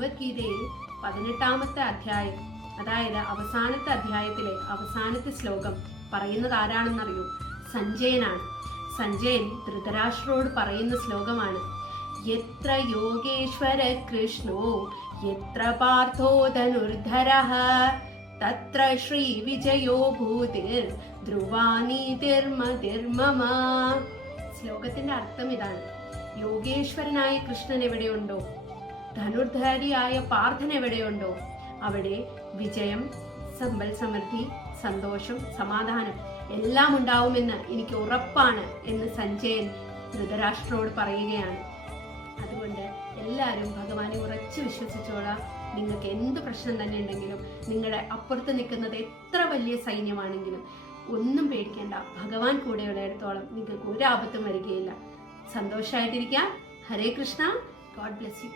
ഭഗവത്ഗീതയിൽ 18-ാമത്തെ അധ്യായം, അതായത് അവസാനത്തെ അധ്യായത്തിലെ അവസാനത്തെ ശ്ലോകം പറയുന്നത് ആരാണെന്നറിയോ? സഞ്ജയനാണ്. സഞ്ജയൻ ധൃതരാഷ്ട്രോട് പറയുന്ന ശ്ലോകമാണ്: യത്ര യോഗേശ്വര കൃഷ്ണോ യത്ര പാർത്ഥോ ധനുർധരഃ തത്ര ശ്രീ വിജയോ ഭൂതിർ ധ്രുവാനീതിർമതിർമമ. ശ്ലോകത്തിന്റെ അർത്ഥം ഇതാണ്: യോഗേശ്വരനായ കൃഷ്ണൻ എവിടെയുണ്ടോ, ധനുർധാരിയായ പാർത്ഥൻ എവിടെയുണ്ടോ, അവിടെ വിജയം, സമ്പൽ സമൃദ്ധി, സന്തോഷം, സമാധാനം എല്ലാം ഉണ്ടാവുമെന്ന് എനിക്ക് ഉറപ്പാണ് എന്ന് സഞ്ജയൻ ധൃതരാഷ്ട്രോട് പറയുകയാണ്. അതുകൊണ്ട് എല്ലാവരും ഭഗവാനെ ഉറച്ചു വിശ്വസിച്ചോളാം. നിങ്ങൾക്ക് എന്ത് പ്രശ്നം തന്നെ ഉണ്ടെങ്കിലും, നിങ്ങളുടെ അപ്പുറത്ത് നിൽക്കുന്നത് എത്ര വലിയ സൈന്യമാണെങ്കിലും ഒന്നും പേടിക്കേണ്ട. ഭഗവാൻ കൂടെയുള്ളിടത്തോളം നിങ്ങൾക്ക് ഒരു ആപത്തും വരികയില്ല. സന്തോഷമായിട്ടിരിക്കാം. Hare Krishna. God bless U.